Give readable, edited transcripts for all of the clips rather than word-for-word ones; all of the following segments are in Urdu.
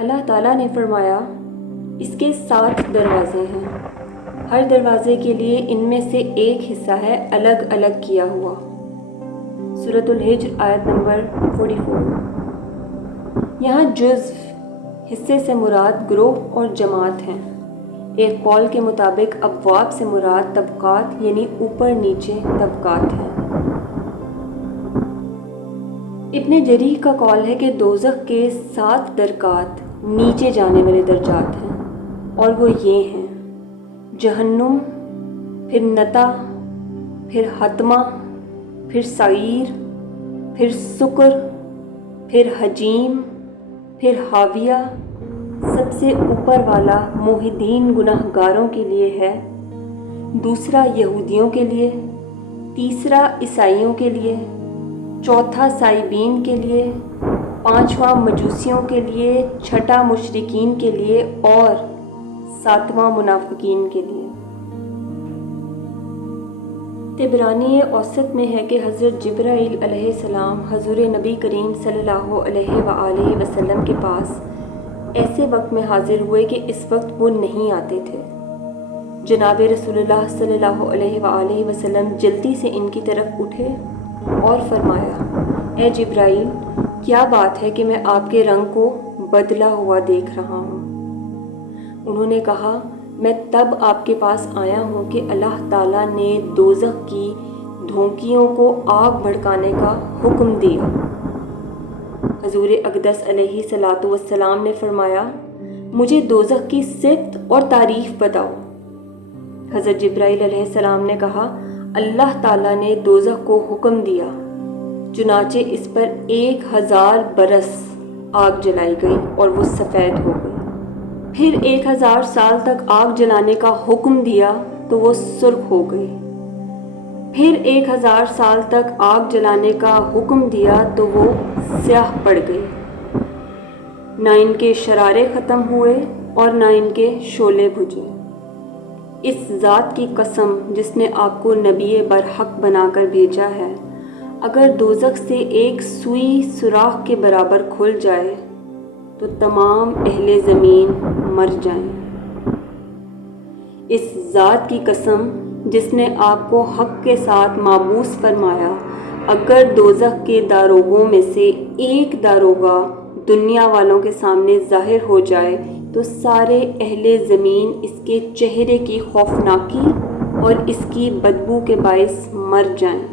اللہ تعالیٰ نے فرمایا اس کے 7 دروازے ہیں، ہر دروازے کے لیے ان میں سے ایک حصہ ہے الگ الگ کیا ہوا۔ سورۃ الحجر آیت نمبر 44۔ یہاں جزو حصے سے مراد گروہ اور جماعت ہیں۔ ایک قول کے مطابق ابواب سے مراد طبقات یعنی اوپر نیچے طبقات ہیں۔ ابن جریح کا قول ہے کہ دوزخ کے 7 درکات نیچے جانے والے درجات ہیں، اور وہ یہ ہیں: جہنم، پھر نتا، پھر حطمہ، پھر سعیر، پھر سکر، پھر حجیم، پھر حاویہ۔ سب سے اوپر والا موحدین گناہ گاروں کے لیے ہے، دوسرا یہودیوں کے لیے، تیسرا عیسائیوں کے لیے، چوتھا سائبین کے لیے، پانچواں مجوسیوں کے لیے، چھٹا مشرکین کے لیے اور 7واں منافقین کے لیے۔ طبرانی اوسط میں ہے کہ حضرت جبرائیل علیہ السلام حضور نبی کریم صلی اللہ علیہ وآلہ وسلم کے پاس ایسے وقت میں حاضر ہوئے کہ اس وقت وہ نہیں آتے تھے۔ جناب رسول اللہ صلی اللہ علیہ وآلہ وسلم جلدی سے ان کی طرف اٹھے اور فرمایا: اے جبرائیل، کیا بات ہے کہ میں آپ کے رنگ کو بدلا ہوا دیکھ رہا ہوں؟ انہوں نے کہا: میں تب آپ کے پاس آیا ہوں کہ اللہ تعالیٰ نے دوزخ کی دھونکیوں کو آگ بھڑکانے کا حکم دیا۔ حضور اقدس علیہ الصلوۃ والسلام نے فرمایا: مجھے دوزخ کی صفت اور تعریف بتاؤ۔ حضرت جبرائیل علیہ السلام نے کہا: اللہ تعالیٰ نے دوزخ کو حکم دیا، چنانچہ اس پر 1000 برس آگ جلائی گئی اور وہ سفید ہو گئی۔ پھر 1000 سال تک آگ جلانے کا حکم دیا تو وہ سرخ ہو گئی۔ پھر 1000 سال تک آگ جلانے کا حکم دیا تو وہ سیاہ پڑ گئی، نہ ان کے شرارے ختم ہوئے اور نہ ان کے شعلے بجھے۔ اس ذات کی قسم جس نے آپ کو نبی برحق بنا کر بھیجا ہے، اگر دوزخ سے ایک سوئی سوراخ کے برابر کھل جائے تو تمام اہل زمین مر جائیں۔ اس ذات کی قسم جس نے آپ کو حق کے ساتھ مابعوث فرمایا، اگر دوزخ کے داروغوں میں سے ایک داروغہ دنیا والوں کے سامنے ظاہر ہو جائے تو سارے اہل زمین اس کے چہرے کی خوفناکی اور اس کی بدبو کے باعث مر جائیں۔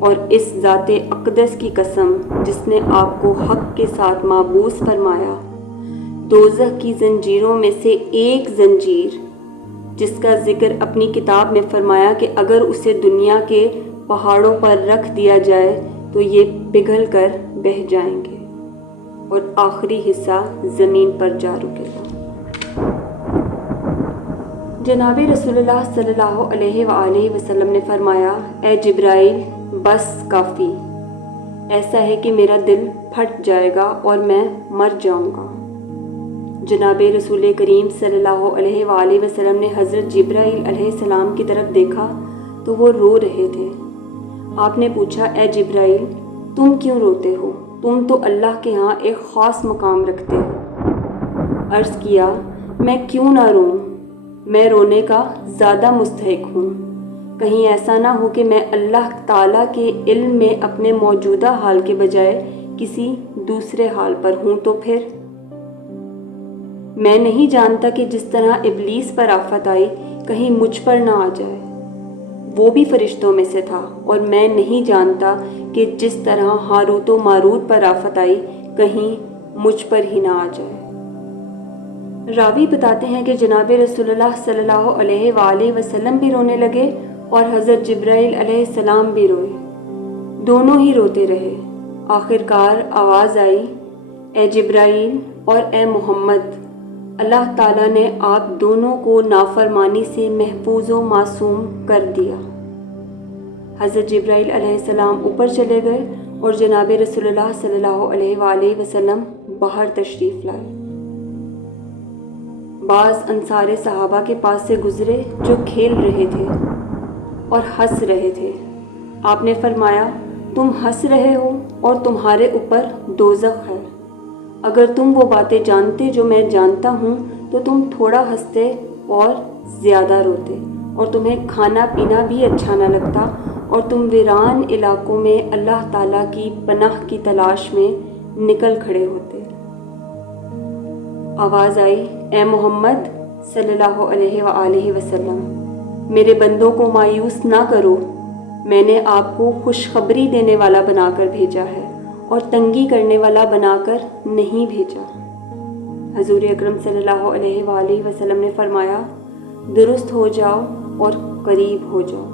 اور اس ذات اقدس کی قسم جس نے آپ کو حق کے ساتھ مابعوث فرمایا، دوزخ کی زنجیروں میں سے ایک زنجیر جس کا ذکر اپنی کتاب میں فرمایا کہ اگر اسے دنیا کے پہاڑوں پر رکھ دیا جائے تو یہ پگھل کر بہہ جائیں گے اور آخری حصہ زمین پر جا رکے گا۔ جناب رسول اللہ صلی اللہ علیہ وآلہ وسلم نے فرمایا: اے جبرائیل، بس کافی، ایسا ہے کہ میرا دل پھٹ جائے گا اور میں مر جاؤں گا۔ جناب رسول کریم صلی اللہ علیہ وآلہ وسلم نے حضرت جبرائیل علیہ السلام کی طرف دیکھا تو وہ رو رہے تھے۔ آپ نے پوچھا: اے جبرائیل، تم کیوں روتے ہو؟ تم تو اللہ کے ہاں ایک خاص مقام رکھتے ہو۔ عرض کیا: میں کیوں نہ روں، میں رونے کا زیادہ مستحق ہوں۔ کہیں ایسا نہ ہو کہ میں اللہ تعالیٰ کے علم میں اپنے موجودہ حال کے بجائے کسی دوسرے حال پر ہوں تو پھر میں نہیں جانتا کہ جس طرح ابلیس پر آفت آئی کہیں مجھ پر نہ آ جائے، وہ بھی فرشتوں میں سے تھا، اور میں نہیں جانتا کہ جس طرح ہاروت و ماروت پر آفت آئی کہیں مجھ پر ہی نہ آ جائے۔ راوی بتاتے ہیں کہ جناب رسول اللہ صلی اللہ علیہ وآلہ وسلم بھی رونے لگے اور حضرت جبرائیل علیہ السلام بھی روئے، دونوں ہی روتے رہے۔ آخر کار آواز آئی: اے جبرائیل اور اے محمد، اللہ تعالیٰ نے آپ دونوں کو نافرمانی سے محفوظ و معصوم کر دیا۔ حضرت جبرائیل علیہ السلام اوپر چلے گئے اور جناب رسول اللہ صلی اللہ علیہ وآلہ وسلم باہر تشریف لائے۔ بعض انصار صحابہ کے پاس سے گزرے جو کھیل رہے تھے اور ہنس رہے تھے۔ آپ نے فرمایا: تم ہنس رہے ہو اور تمہارے اوپر دوزخ ہے، اگر تم وہ باتیں جانتے جو میں جانتا ہوں تو تم تھوڑا ہنستے اور زیادہ روتے، اور تمہیں کھانا پینا بھی اچھا نہ لگتا، اور تم ویران علاقوں میں اللہ تعالیٰ کی پناہ کی تلاش میں نکل کھڑے ہوتے۔ آواز آئی، اے محمد صلی اللہ علیہ وآلہ وسلم، میرے بندوں کو مایوس نہ کرو، میں نے آپ کو خوشخبری دینے والا بنا کر بھیجا ہے اور تنگی کرنے والا بنا کر نہیں بھیجا۔ حضور اکرم صلی اللہ علیہ وآلہ وسلم نے فرمایا، درست ہو جاؤ اور قریب ہو جاؤ۔